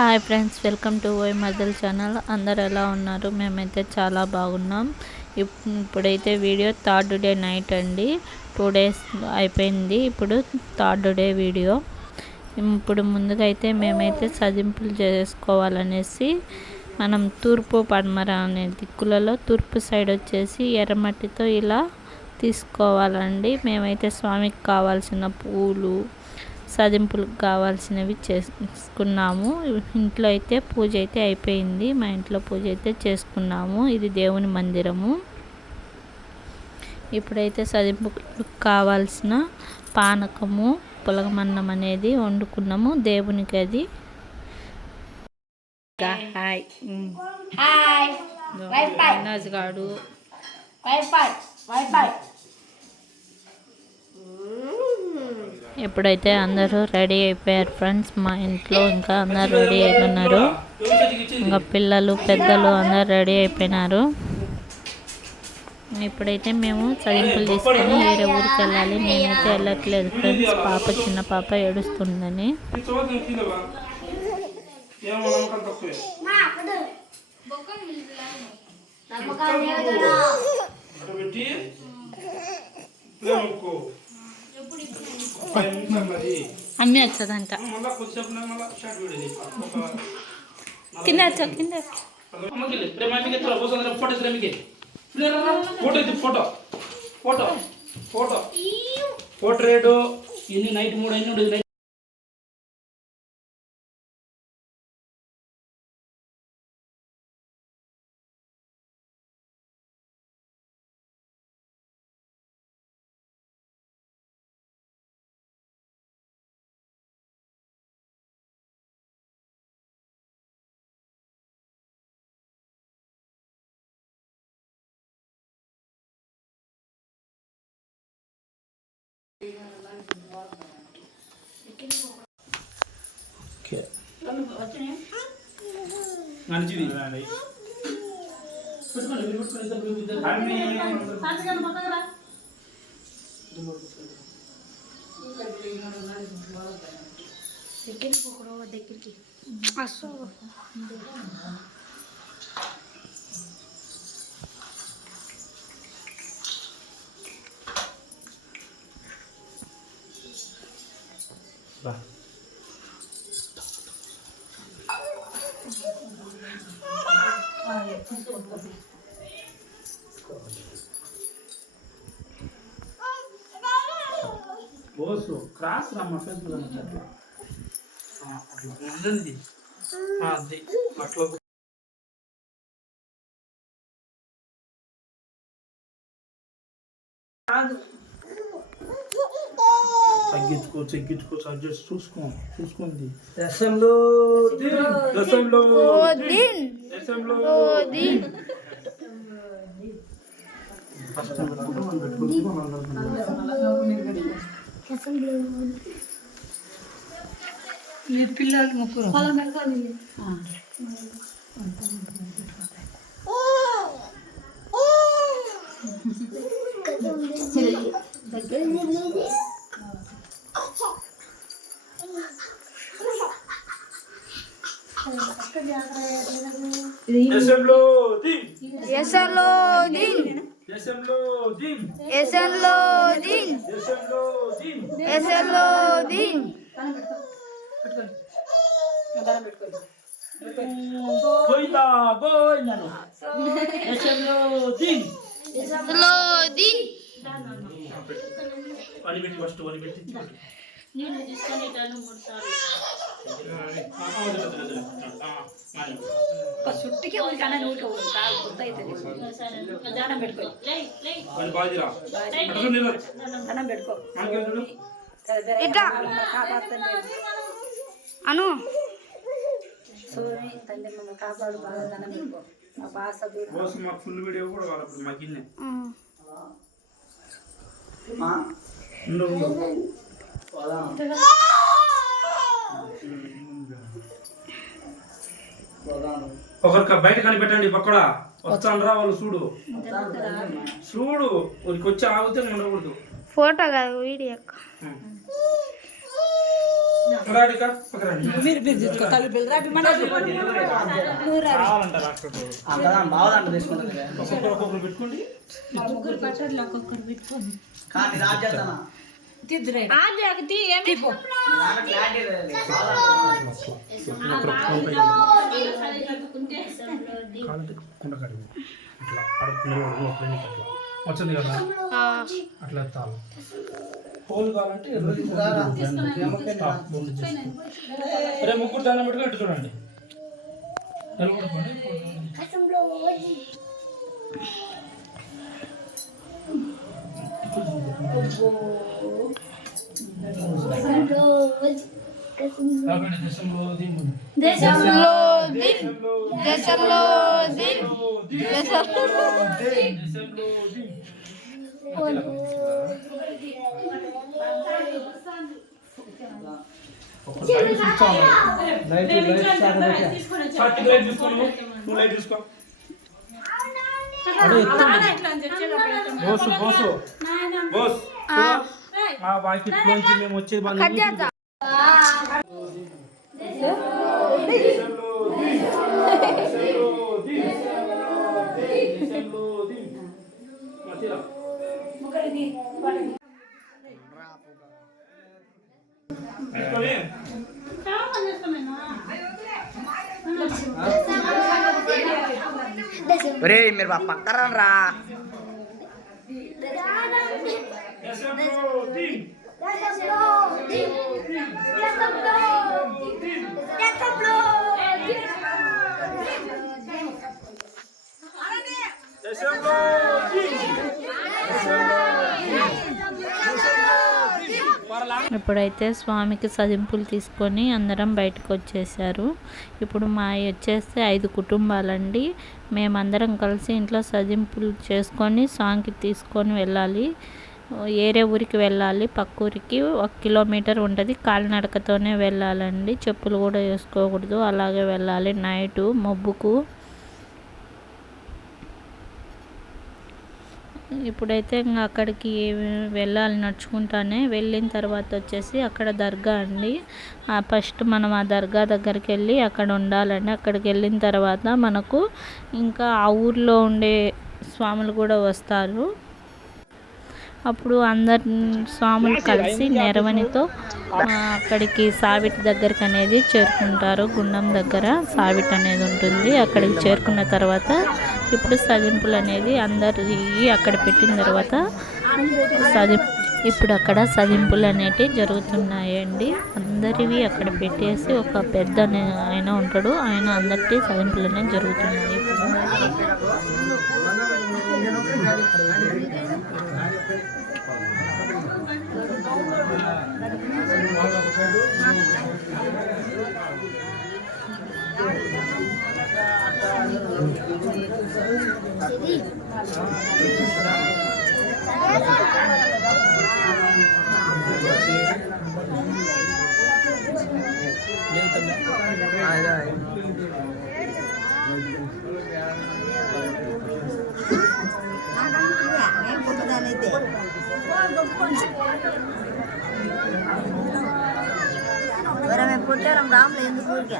Hi friends, welcome to వై మదల్ channel. అందరు ఎలా ఉన్నారు? మేమైతే చాలా బాగున్నాం. ఇప్పుడైతే వీడియో థర్డ్ డే నైట్ అండి. 2 days అయిపోయింది. ఇప్పుడు థర్డ్ డే వీడియో. ఇప్పుడు ముందుగా అయితే మేమైతే సజింపులు చేసుకోవాలనేసి మనం తూర్పు పడమర అనే దిక్కులలో తూర్పు సైడ్ వచ్చేసి ఎర్రమట్టితో ఇలా తీసుకోవాలండి. మేమైతే స్వామికి కావాల్సిన పూలు సజింపులకు కావాల్సినవి చేసుకున్నాము. ఇంట్లో అయితే పూజ అయితే అయిపోయింది. మా ఇంట్లో పూజ అయితే చేసుకున్నాము. ఇది దేవుని మందిరము. ఇప్పుడైతే సజింపులకు కావాల్సిన పానకము పులగమన్నం అనేది వండుకున్నాము దేవునికి. అది హాయ్ గాడు ఎప్పుడైతే అందరూ రెడీ అయిపోయారు ఫ్రెండ్స్. మా ఇంట్లో ఇంకా అందరు రెడీ అయిపోయినారు. ఇంకా పిల్లలు పెద్దలు అందరు రెడీ అయిపోయినారు. ఇప్పుడైతే మేము చదింపులు తీసుకొని వేరే ఊరికి వెళ్ళాలి. నేనైతే వెళ్ళట్లేదు ఫ్రెండ్స్. చిన్న పాప ఏడుస్తుందని. అన్నీ వచ్చదంట. కింద ఫోటో రేటు ఇన్ని నైట్ 3 అయినా ఉండదు. దగ్గరికి క్రాస్ రమ్మ ఫేస్బుక్ అట్లా తగ్గించుకో అడ్జస్ట్ చూసుకోండి. రసంలో ఈ పిల్లలు ముగ్గురు నీళ్ళు తీసుకొని 3 సార్లు చుట్టికి ఊరికన్నా నూరిక గుర్తు అవుతుంది. దండం పెట్టుకో అను సోని తండ్రి మమ్మల్ని కాపాడు. బాగా దండం పెట్టుకో. మా బాస ఫుల్ వీడియో కూడా ఒకరికి బయట కనిపెట్టండి. పక్కడ వస్తాను రా వాళ్ళు. చూడు ఊరికి వచ్చి ఆగితే ఉండకూడదు. ఫోటో కాదు వీడియో. రాడికా పక్కరండి. మీరు తీసుకో తల్లి పిల్లలు రాబి మన నువ్వు రాబి ఒక్కొక్కరు పెట్టుకోండి. ముగ్గురు పట్టారు ఒక్కొక్కరు పెట్టుకోండి. తిద్దురే ఆజాగతి ఏమి కుండ కడిగి ఇట్లా వచ్చింది కదా అట్లా ఎత్తాలి. హోల్ కావాలంటే అరే ముగ్గురు దండం పెట్టుకుని ఇటు చూడండి. నిలబడుకోండి. బాయ్కి మేము వచ్చేది బంద్ మీరు పక్కన రా ఇప్పుడైతే స్వామికి సజింపులు తీసుకొని అందరం బయటకు వచ్చేసారు. ఇప్పుడు మా వచ్చేస్తే 5 కుటుంబాలండి. మేమందరం కలిసి ఇంట్లో సజింపులు చేసుకొని స్వామికి తీసుకొని వెళ్ళాలి. ఏరే ఊరికి వెళ్ళాలి. పక్క ఊరికి 1 కిలోమీటర్ ఉంటుంది. కాలినడకతోనే వెళ్ళాలండి. చెప్పులు కూడా వేసుకోకూడదు. అలాగే వెళ్ళాలి నైటు మబ్బుకు. ఇప్పుడైతే ఇంకా అక్కడికి వెళ్ళాలి నడుచుకుంటానే. వెళ్ళిన తర్వాత వచ్చేసి అక్కడ దర్గా అండి. ఫస్ట్ మనం ఆ దర్గా దగ్గరికి వెళ్ళి అక్కడ ఉండాలండి. అక్కడికి వెళ్ళిన తర్వాత మనకు ఇంకా ఆ ఊర్లో ఉండే స్వాములు కూడా వస్తారు. అప్పుడు అందరు స్వాములు కలిసి నెరవనితో అక్కడికి సావిటి దగ్గరికి అనేది చేరుకుంటారు. గుండం దగ్గర సావిటి అనేది ఉంటుంది. అక్కడికి చేరుకున్న తర్వాత ఇప్పుడు సజింపులు అనేది అందరి అక్కడ పెట్టిన తర్వాత ఇప్పుడు అక్కడ సజింపులు అనేటివి జరుగుతున్నాయండి. అందరివి అక్కడ పెట్టేసి ఒక పెద్ద ఆయన ఉంటాడు. ఆయన అందరికీ సజింపులు అనేవి జరుగుతున్నాయి. పుట్టారం రాములు ఎందుకు ఊరికే